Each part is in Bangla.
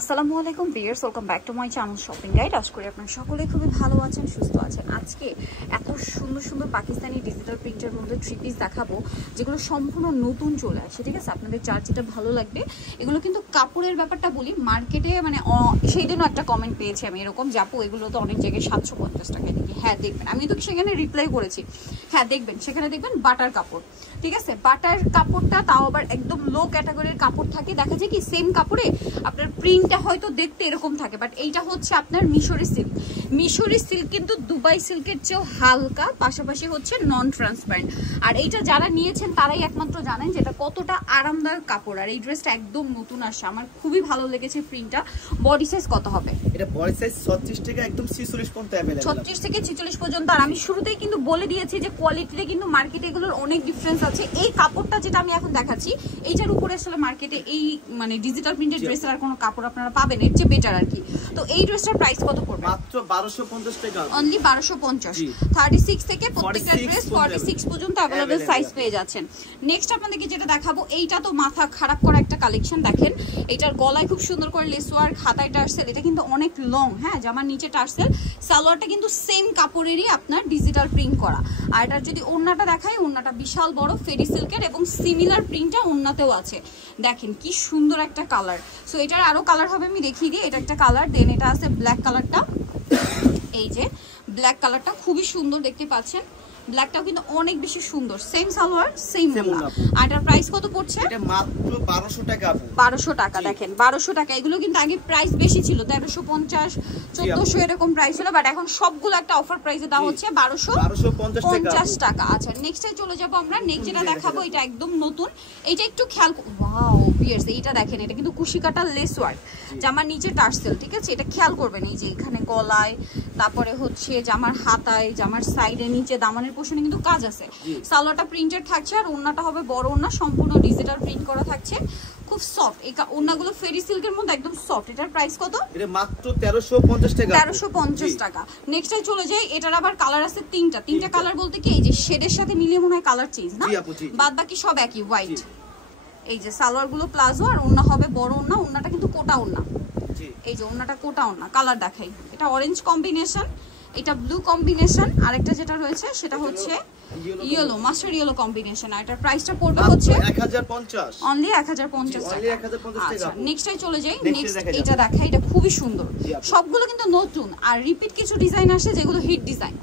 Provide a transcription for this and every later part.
আসসালামু আলাইকুম viewers, welcome back to my channel shopping guide. আশা করি আপনারা সকলে খুবই ভালো আছেন, সুস্থ আছেন। আজকে এত সুন্দর সুন্দর পাকিস্তানি ডিজিটাল প্রিন্টের মধ্যে থ্রি পিস দেখাবো যেগুলো সম্পূর্ণ নতুন চলে আসে। ঠিক আছে, আপনাদের যার যেটা ভালো লাগবে। এগুলো কিন্তু কাপড়ের ব্যাপারটা বলি, মার্কেটে মানে সেই দিনও একটা কমেন্ট পেয়েছি আমি এরকম, যাপু এগুলো তো অনেক জায়গায় 750 টাকায় দেখি। হ্যাঁ দেখবেন, আমি তো সেখানে রিপ্লাই করেছি। হ্যাঁ দেখবেন, সেখানে দেখবেন বাটার কাপড়। ঠিক আছে, বাটার কাপড়টা তাও আবার একদম লো ক্যাটাগরির কাপড় থাকে। দেখা যায় কি সেম কাপড়ে আপনার প্রিন্টটা হয়তো দেখতে এরকম থাকে, বাট এইটা হচ্ছে আপনার মিশরি সিল্ক। মিশরি সিল্ক কিন্তু দুবাই সিল্কের চেয়েও হালকা, পাশাপাশি হচ্ছে নন ট্রান্সপারেন্ট। আর এইটা যারা নিয়েছেন তারাই একমাত্র জানেন যেটা কতটা আরামদায়ক কাপড়। আর এই ড্রেসটা একদম নতুন আসছে, আমার খুবই ভালো লেগেছে প্রিন্টটা। বডি সাইজ কত হবে? এটা বডি সাইজ 36 থেকে একদম 46 পর্যন্ত अवेलेबल, 36 থেকে 46 পর্যন্ত। আর আমি শুরুতেই কিন্তু বলে দিয়েছি যে কোয়ালিটিতে কিন্তু মার্কেটে এগুলোর অনেক ডিফারেন্স আছে। এই কাপড়টা যেটা আমি এখন দেখাচ্ছি, এইটার উপরে আসলে মার্কেটে এই মানে ডিজিটাল প্রিন্টেড ড্রেসের আর কোনো কাপড় আপনারা পাবেন এর চেয়ে বেটার আর কি। তো এই ড্রেসটার প্রাইস কত পড়বে? মাত্র 1250 টাকা, অনলি 1250। 36 থেকে প্রত্যেকটা ড্রেস 46 পর্যন্ত अवेलेबल সাইজ পেয়ে যাচ্ছেন। নেক্সট আপনাদেরকে যেটা দেখাবো, এইটা তো মাথা খারাপ করা একটা কালেকশন। দেখেন এটার গলায় খুব সুন্দর করে লেস ওয়ার্ক, হাতায় টার্সেল, এটা কিন্তু অনেক লং। হ্যাঁ, জামার নিচে টার্সেল, সালোয়ারটা কিন্তু সেম কাপড়েরই আপনার ডিজিটাল প্রিন্ট করা। আর এটার যদি ওড়নাটা দেখাই, ওড়নাটা বিশাল বড় ফেরি সিল্কের এবং সিমিলার প্রিন্টটা ওড়নাতেও আছে। দেখেন কি সুন্দর একটা কালার। সো এটার আরো কালার হবে, আমি দেখিয়ে দিই। এটা একটা কালার, দেন এটা আছে ব্ল্যাক কালারটা। এই যে ব্ল্যাক কালারটা খুবই সুন্দর দেখতে পাচ্ছেন, ব্ল্যাকটাও কিন্তু অনেক বেশি সুন্দর। সেম সালোয়ার সেম ওড়না। আর এটার প্রাইস কত পড়ছে? এটা মাত্র 1200 টাকা। 1200 টাকা। দেখেন 1200 টাকা। এগুলো কিন্তু আগে প্রাইস বেশি ছিল, 1350 1400 এরকম প্রাইস ছিল, বাট এখন সবগুলো একটা অফার প্রাইসে দেওয়া হচ্ছে 1250 টাকা। আচ্ছা নেক্সটে চলে যাব আমরা। নেক্সট যেটা দেখাবো এটা একদম নতুন। এটা একটু খেয়াল, ওয়াও ভিউয়ার্স এইটা দেখেন, এটা কিন্তু কুশি কাটা লেস ওয়ার্ক, জামার নিচে টার্সেল। ঠিক আছে, এটা খেয়াল করবেন। এই যে এখানে গলায়, তারপরে হচ্ছে জামার হাতায়, জামার সাইডে, নিচে দামানের পোর্শনে কিন্তু কাজ আছে। সালোয়ারটা প্রিন্টেড থাকছে, আর ওড়নাটা হবে বড় ওড়না, সম্পূর্ণ ডিজিটাল প্রিন্ট করা থাকছে, খুব সফট। এই ওড়নাগুলো ফেরি সিল্কের মধ্যে একদম সফট। এটার প্রাইস কত? এটা মাত্র 1350 টাকা। 1350 টাকা। নেক্সটে চলে যাই, এটার আবার কালার আছে তিনটা কালার বলতে কি এই যে শেডের সাথে মিলিয়ে মনে হয় কালার চেঞ্জ না, বাদ বাকি সব একই হোয়াইট। এই যে সালোয়ার গুলো প্লাজো, আর ওড়না হবে বড় ওড়না, ওড়নাটা কিন্তু কোটা ওড়না। এই যে ওড়নাটা কোটা ওড়না। কালার দেখাই, এটা অরেঞ্জ কম্বিনেশন, এটা ব্লু কম্বিনেশন, আরেকটা যেটা রয়েছে সেটা হচ্ছে ইয়েলো, মাস্টার্ড ইয়েলো কম্বিনেশন। আর এটার প্রাইসটা পড়বে হচ্ছে 1050, অনলি 1050 টাকা। আচ্ছা নেক্সটে চলে যাই। নেক্সট এটা দেখাই, এটা খুবই সুন্দর। সবগুলো কিন্তু নতুন, আর রিপিট কিছু ডিজাইন আসে যেগুলো হিট ডিজাইন।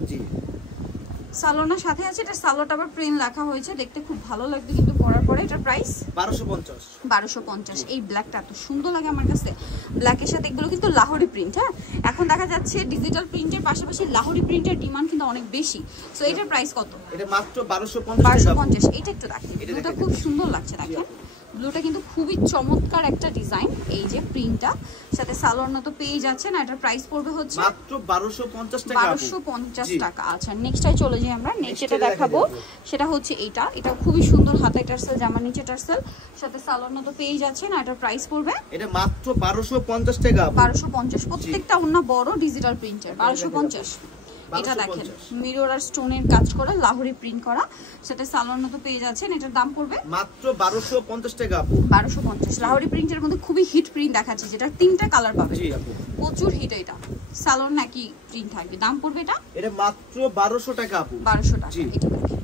সালোয়ার সাথে আছে, এটা সালোয়ারটা আবার প্রিন্ট লেখা হয়েছে, দেখতে খুব ভালো লাগবে কিন্তু পরার পরে। এটার প্রাইস 1250। এই ব্ল্যাকটা এত সুন্দর লাগে আমার কাছে, ব্ল্যাকের সাথে এগুলো কিন্তু লাহোরি প্রিন্ট। হ্যাঁ, এখন দেখা যাচ্ছে ডিজিটাল প্রিন্টের পাশাপাশি লাহোরি প্রিন্টের ডিমান্ড কিন্তু অনেক বেশি। সো এটার প্রাইস কত? এটা মাত্র 1250। এটা একটু দেখেন, এটা খুব সুন্দর লাগছে। দেখেন ব্লুটা কিন্তু খুবই চমৎকার একটা ডিজাইন। এই যে প্রিন্টটা সাথে সালোয়ার মতো পেয়ে যাচ্ছে না। এটার প্রাইস পড়বে হচ্ছে মাত্র 1250 টাকা। 1250 টাকা। আচ্ছা নেক্সটে চলে যাই আমরা। নেক্সট যেটা দেখাবো সেটা হচ্ছে এটা খুবই সুন্দর, হাতায় টার্সেল, জামার নিচে টার্সেল, সাথে সালোয়ার মতো পেয়ে যাচ্ছে না। এটার প্রাইস পড়বে এটা মাত্র 1250 টাকা। 1250। প্রত্যেকটা ওড়না বড় ডিজিটাল প্রিন্টের। 1250। এটা দেখেন মিরর আর স্টোনের কাজ করা, লাহোরি প্রিন্ট করা, সাথে সালোয়ার মতো পেয়ে যাচ্ছেন। এটার দাম পড়বে মাত্র 1250 টাকা। 1250। লাহোরি প্রিন্টের মধ্যে খুবই হিট প্রিন্ট দেখাচ্ছে, যেটা তিনটা কালার পাবে, প্রচুর হিট। এটা সালোয়ার নাকি প্রিন্ট থাকবে। দাম পড়বে এটা মাত্র 1200 টাকা। 1200 টাকা। এটা দেখেন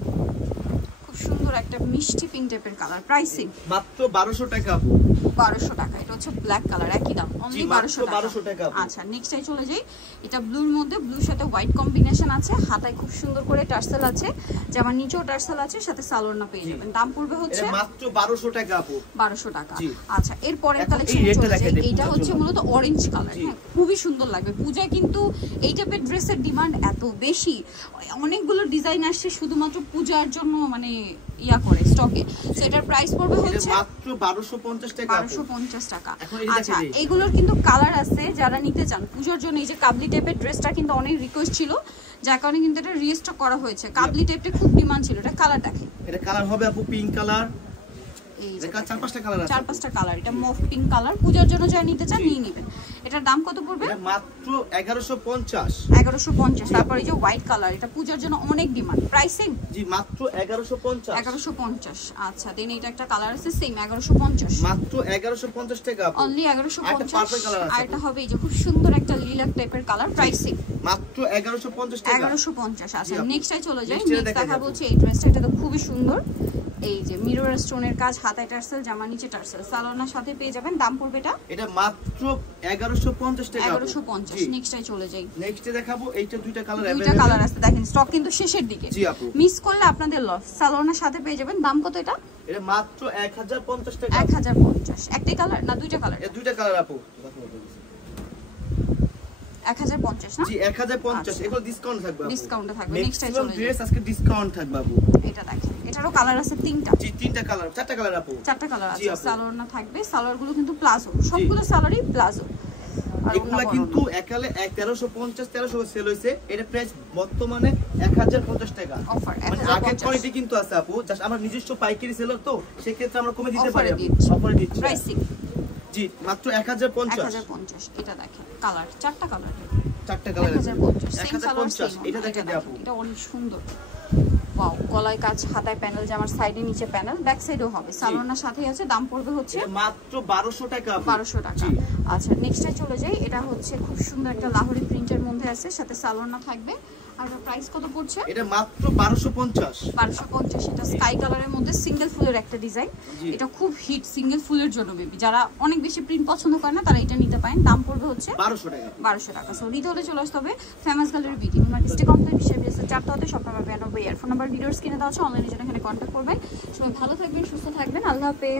খুব সুন্দর একটা মিষ্টি পিঙ্ক টাইপের কালার। প্রাইসিং মাত্র 1200 টাকা। 1200 টাকা। এটা হচ্ছে ব্ল্যাক কালার, একই দাম, অনলি 1200 টাকা। আচ্ছা নেক্সটে চলে যাই। এটা ব্লুর মধ্যে, ব্লুর সাথে হোয়াইট কম্বিনেশন আছে, হাতায় খুব সুন্দর করে টার্সেল আছে, জামার নিচেও টার্সেল আছে, সাথে সালোয়ার না পেয়ে যাবেন। দাম পড়বে হচ্ছে মাত্র 1200 টাকা। 1200 টাকা। আচ্ছা এরপরের কালেকশন চলে যাই। এটা হচ্ছে মূলত অরেঞ্জ কালার। হ্যাঁ, খুবই সুন্দর লাগবে। পূজা কিন্তু এই টাইপের ড্রেসের ডিমান্ড এত বেশি, অনেকগুলো ডিজাইন আসছে শুধুমাত্র পূজার জন্য, মানে ইয়া করে স্টকে। সো এটার প্রাইস পড়বে হচ্ছে মাত্র 1250 টাকা। 1250 টাকা। আচ্ছা এগুলোর কিন্তু কালার আছে, যারা নিতে চান পুজোর জন্য। এই যে কাবলি টাইপের ড্রেসটা কিন্তু অনেক রিকোয়েস্ট ছিল, যার কারণে কিন্তু এটা রিস্টক করা হয়েছে। কাবলি টাইপটা খুব ডিমান্ড ছিল। এটা কালার দেখেন, এটা কালার হবে আপু পিঙ্ক কালার। এই যে 4-5টা কালার। এটা মফ পিঙ্ক কালার। পূজার জন্য যারা নিতে চান নিয়ে নেবেন। এটার দাম কত পড়বে? এটা মাত্র 1150। 1150। তারপর এই যে হোয়াইট কালার, এটা পূজার জন্য অনেক ডিমান্ড। প্রাইসিং জি মাত্র 1150। 1150। আচ্ছা দেন এটা একটা কালার আছে সেম 1150, মাত্র 1150 টাকা আপু। অনলি একটা 1150। পারফেক্ট কালার আছে আর এটা হবে এই যে খুব সুন্দর একটা লিলাক টাইপের কালার। প্রাইসিং মাত্র 1150 টাকা। 1150। আচ্ছা নেক্সটে চলে যাই। Next এ নেক্সট দেখা দেখাবো যাবে। হচ্ছে এই ড্রেসটা, এটা তো খুবই সুন্দর। এই যে মিরর স্টোনের কাজ, হাতায় টার্সেল, জামা নিচে টার্সেল, সালোয়ারের সাথে পেয়ে যাবেন। দাম পড়বে এটা মাত্র 1150 টাকা। 1150। নেক্সটে চলে যাই। নেক্সটে দেখাবো এইটা দুইটা কালার দুইটা अवेलेबल। কালার আছে দেখেন, স্টক কিন্তু শেষের দিকে। জি আপু। মিস করলে আপনাদের লস। সালোয়ারের সাথে পেয়ে যাবেন। দাম কত এটা? এটা মাত্র 1050 টাকা। 1050। একটাই কালার না দুইটা কালার? এই দুইটা কালার আপু। 1050 না? জি 1050। এগুলো ডিসকাউন্ট থাকবে আপু। ডিসকাউন্টে থাকবে। নেক্সট নেক্সট চলে যাই। ড্রেস আজকে ডিসকাউন্ট থাকবে আপু। এটা দেখেন, এটারও কালার আছে তিনটা। জি তিনটা কালার, চারটা কালার আপু। চারটা কালার জি আছে। আপু। সালোয়ার না থাকবে, সালোয়ারগুলো কিন্তু প্লাজো, সবগুলো সালোয়ারই প্লাজো। আর এগুলা কিন্তু একালে 1350 1300 সেল হইছে। এটা প্রাইস বর্তমানে 1050 টাকা। অফার মানে আগের কোয়ালিটি কিন্তু আছে আপু, জাস্ট আমরা নিজস্ব পাইকারি সেলার তো সেই ক্ষেত্রে আমরা কমে দিতে পারি। অফারে দিচ্ছি। প্রাইসিং জি মাত্র 1050। 1050। এটা দেখেন কালার, চারটা কালার, চারটা কালার আছে। 1050। Same colour 1050। এটা দেখে দে আপু। এটা অনেক সুন্দর। ওয়াও, গলায় কাজ, হাতায় প্যানেল, জামার সাইডে নিচে প্যানেল, ব্যাক সাইডেও হবে। সালোয়ারের সাথেই আছে। দাম পড়বে হচ্ছে এটা মাত্র 1200 টাকা আপু। 1200 টাকা। আচ্ছা নেক্সটে চলে যাই। এটা হচ্ছে খুব সুন্দর একটা লাহোরি প্রিন্টের মধ্যে আছে, সাথে সালোয়ার না থাকবে। আর প্রাইস কত পড়ছে? এটা মাত্র 1250। 1250। এটা স্কাই কালারের মধ্যে সিঙ্গেল ফুলের একটা ডিজাইন। এটা খুব হিট সিঙ্গেল ফুলের জন্য বেবি। যারা অনেক বেশি প্রিন্ট পছন্দ করে না তারা এটা নিতে পারেন। দাম পড়বে হচ্ছে 1200 টাকা। 1200 টাকা। সো রিটেলে চলে আসতে হবে ফেমাস গ্যালারি বিউটি মার্কেটে। কমপ্লিট বিষয় বিএসএ 4টা হতে সব নাম্বার 92 এর ফোন নাম্বার ভিডিওস কিনে দেওয়া আছে। অনলাইনে জন্য এখানে কন্ট্যাক্ট করবেন। সবাই ভালো থাকবেন, সুস্থ থাকবেন। আল্লাহ হাফেজ।